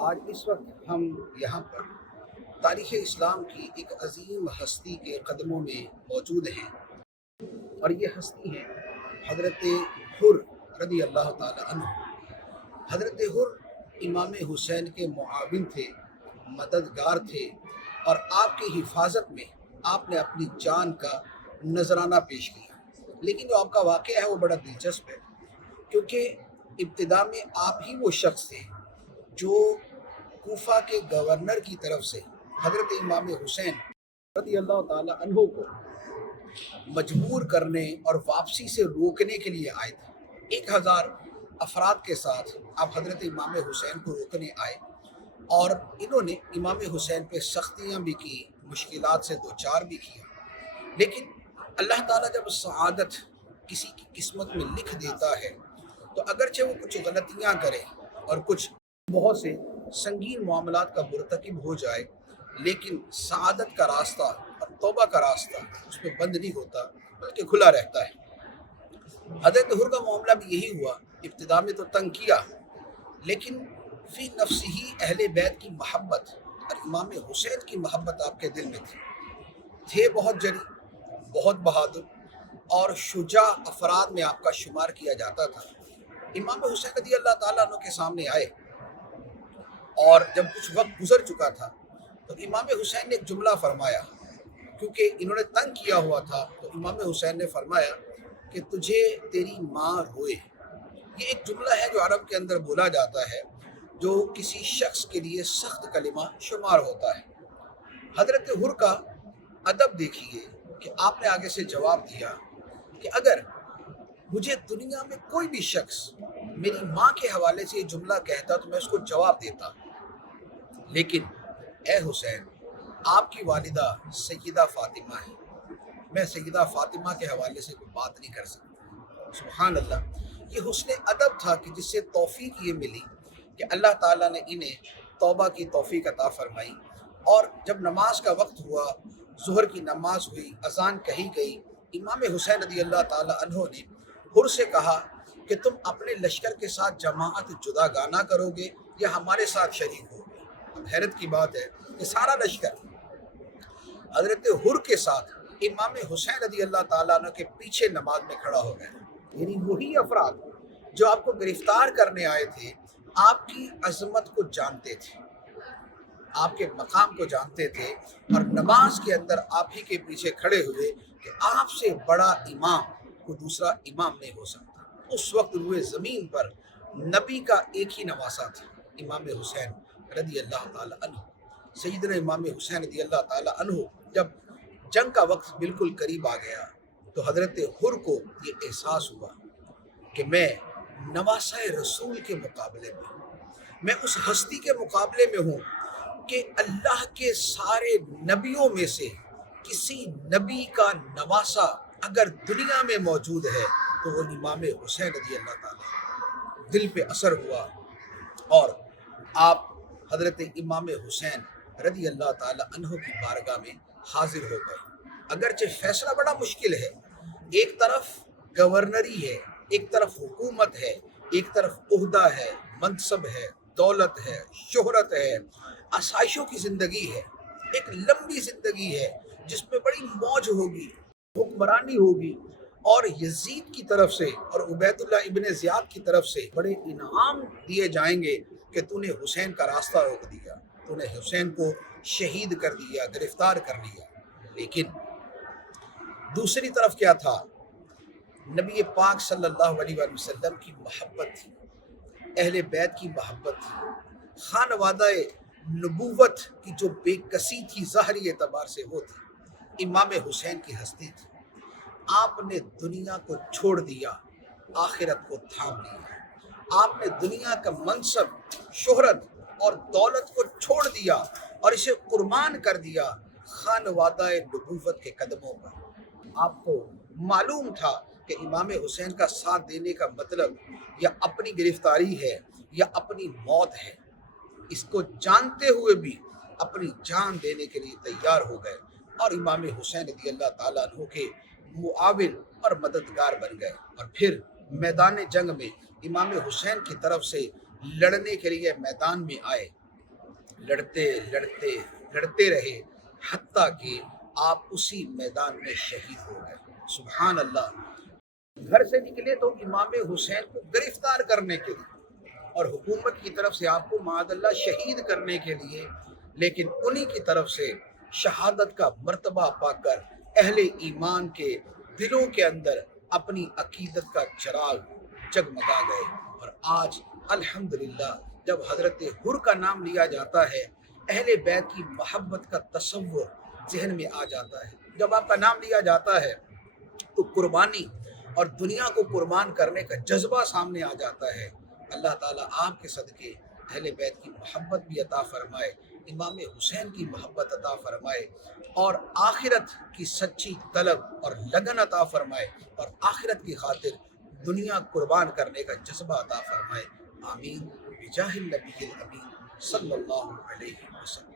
آج اس وقت ہم یہاں پر تاریخ اسلام کی ایک عظیم ہستی کے قدموں میں موجود ہیں، اور یہ ہستی ہیں حضرت حر رضی اللہ تعالی عنہ۔ حضرت حر امام حسین کے معاون تھے، مددگار تھے، اور آپ کی حفاظت میں آپ نے اپنی جان کا نذرانہ پیش کیا۔ لیکن جو آپ کا واقعہ ہے وہ بڑا دلچسپ ہے، کیونکہ ابتدا میں آپ ہی وہ شخص تھے جو کوفہ کے گورنر کی طرف سے حضرت امام حسین رضی اللہ تعالی عنہ کو مجبور کرنے اور واپسی سے روکنے کے لیے آئے تھے۔ 1000 افراد کے ساتھ آپ حضرت امام حسین کو روکنے آئے، اور انہوں نے امام حسین پہ سختیاں بھی کی، مشکلات سے دوچار بھی کیا۔ لیکن اللہ تعالیٰ جب سعادت کسی کی قسمت میں لکھ دیتا ہے تو اگرچہ وہ کچھ غلطیاں کرے اور کچھ بہت سے سنگین معاملات کا مرتکب ہو جائے، لیکن سعادت کا راستہ اور توبہ کا راستہ اس میں بند نہیں ہوتا بلکہ کھلا رہتا ہے۔ حضرت حر کا معاملہ بھی یہی ہوا۔ ابتدا میں تو تنگ کیا، لیکن فی نفس ہی اہل بیت کی محبت اور امام حسین کی محبت آپ کے دل میں تھے بہت جری، بہت بہادر اور شجاع افراد میں آپ کا شمار کیا جاتا تھا۔ امام حسین رضی اللہ تعالیٰ عنہ کے سامنے آئے، اور جب کچھ وقت گزر چکا تھا تو امام حسین نے ایک جملہ فرمایا، کیونکہ انہوں نے تنگ کیا ہوا تھا، تو امام حسین نے فرمایا کہ تجھے تیری ماں روئے۔ یہ ایک جملہ ہے جو عرب کے اندر بولا جاتا ہے، جو کسی شخص کے لیے سخت کلمہ شمار ہوتا ہے۔ حضرت حر کا ادب دیکھیے کہ آپ نے آگے سے جواب دیا کہ اگر مجھے دنیا میں کوئی بھی شخص میری ماں کے حوالے سے یہ جملہ کہتا تو میں اس کو جواب دیتا، لیکن اے حسین، آپ کی والدہ سیدہ فاطمہ ہے، میں سیدہ فاطمہ کے حوالے سے کوئی بات نہیں کر سکتا۔ سبحان اللہ! یہ حسن ادب تھا کہ جس سے توفیق یہ ملی کہ اللہ تعالیٰ نے انہیں توبہ کی توفیق عطا فرمائی۔ اور جب نماز کا وقت ہوا، ظہر کی نماز ہوئی، اذان کہی گئی، امام حسین رضی اللہ تعالیٰ عنہ نے حر سے کہا کہ تم اپنے لشکر کے ساتھ جماعت جدا گانا کرو گے یا ہمارے ساتھ شریک ہو گے؟ اب حیرت کی بات ہے کہ سارا لشکر حضرت حر کے ساتھ امام حسین رضی اللہ تعالیٰ عنہ کے پیچھے نماز میں کھڑا ہو گیا۔ یعنی وہی افراد جو آپ کو گرفتار کرنے آئے تھے آپ کی عظمت کو جانتے تھے، آپ کے مقام کو جانتے تھے، اور نماز کے اندر آپ ہی کے پیچھے کھڑے ہوئے کہ آپ سے بڑا امام کو دوسرا امام نہیں ہو سکتا۔ اس وقت روئے زمین پر نبی کا ایک ہی نواسا تھا، امام حسین رضی اللہ تعالی عنہ۔ سیدنا امام حسین رضی اللہ تعالی عنہ جب جنگ کا وقت بالکل قریب آ گیا تو حضرت حر کو یہ احساس ہوا کہ میں نواسہ رسول کے مقابلے میں اس ہستی کے مقابلے میں ہوں کہ اللہ کے سارے نبیوں میں سے کسی نبی کا نواسا اگر دنیا میں موجود ہے تو وہ امام حسین رضی اللہ تعالیٰ۔ دل پہ اثر ہوا اور آپ حضرت امام حسین رضی اللہ تعالیٰ عنہ کی بارگاہ میں حاضر ہو گئے۔ اگرچہ فیصلہ بڑا مشکل ہے، ایک طرف گورنری ہے، ایک طرف حکومت ہے، ایک طرف عہدہ ہے، منصب ہے، دولت ہے، شہرت ہے، آسائشوں کی زندگی ہے، ایک لمبی زندگی ہے جس میں بڑی موج ہوگی، حکمرانی ہوگی، اور یزید کی طرف سے اور عبید اللہ ابن زیاد کی طرف سے بڑے انعام دیے جائیں گے کہ تو نے حسین کا راستہ روک دیا، تو نے حسین کو شہید کر دیا، گرفتار کر لیا۔ لیکن دوسری طرف کیا تھا؟ نبی پاک صلی اللہ علیہ وآلہ وسلم کی محبت تھی، اہل بیت کی محبت تھی، خانوادہ نبوت کی جو بے کسی تھی ظاہری اعتبار سے وہ تھی، امام حسین کی ہستی تھی۔ آپ نے دنیا کو چھوڑ دیا، آخرت کو تھام لیا۔ آپ نے دنیا کا منصب، شہرت اور دولت کو چھوڑ دیا اور اسے قربان کر دیا خانوادہ نبوت کے قدموں پر۔ آپ کو معلوم تھا کہ امام حسین کا ساتھ دینے کا مطلب یا اپنی گرفتاری ہے یا اپنی موت ہے۔ اس کو جانتے ہوئے بھی اپنی جان دینے کے لیے تیار ہو گئے اور امام حسین رضی اللہ تعالیٰ عنہ کے معاون اور مددگار بن گئے، اور پھر میدان جنگ میں امام حسین کی طرف سے لڑنے کے لیے میدان میں آئے۔ لڑتے لڑتے لڑتے رہے حتیٰ کہ آپ اسی میدان میں شہید ہو گئے۔ سبحان اللہ۔ گھر سے نکلے تو امام حسین کو گرفتار کرنے کے لیے اور حکومت کی طرف سے آپ کو معاذ اللہ شہید کرنے کے لیے، لیکن انہی کی طرف سے شہادت کا مرتبہ پا کر اہل ایمان کے دلوں کے اندر اپنی عقیدت کا چراغ جگمگا گئے۔ اور آج الحمدللہ جب حضرت حر کا نام لیا جاتا ہے، اہل بیت کی محبت کا تصور ذہن میں آ جاتا ہے۔ جب آپ کا نام لیا جاتا ہے تو قربانی اور دنیا کو قربان کرنے کا جذبہ سامنے آ جاتا ہے۔ اللہ تعالیٰ آپ کے صدقے اہل بیت کی محبت بھی عطا فرمائے، امام حسین کی محبت عطا فرمائے، اور آخرت کی سچی طلب اور لگن عطا فرمائے، اور آخرت کی خاطر دنیا قربان کرنے کا جذبہ عطا فرمائے۔ آمین بجاہ النبی الامین صلی اللہ علیہ وسلم۔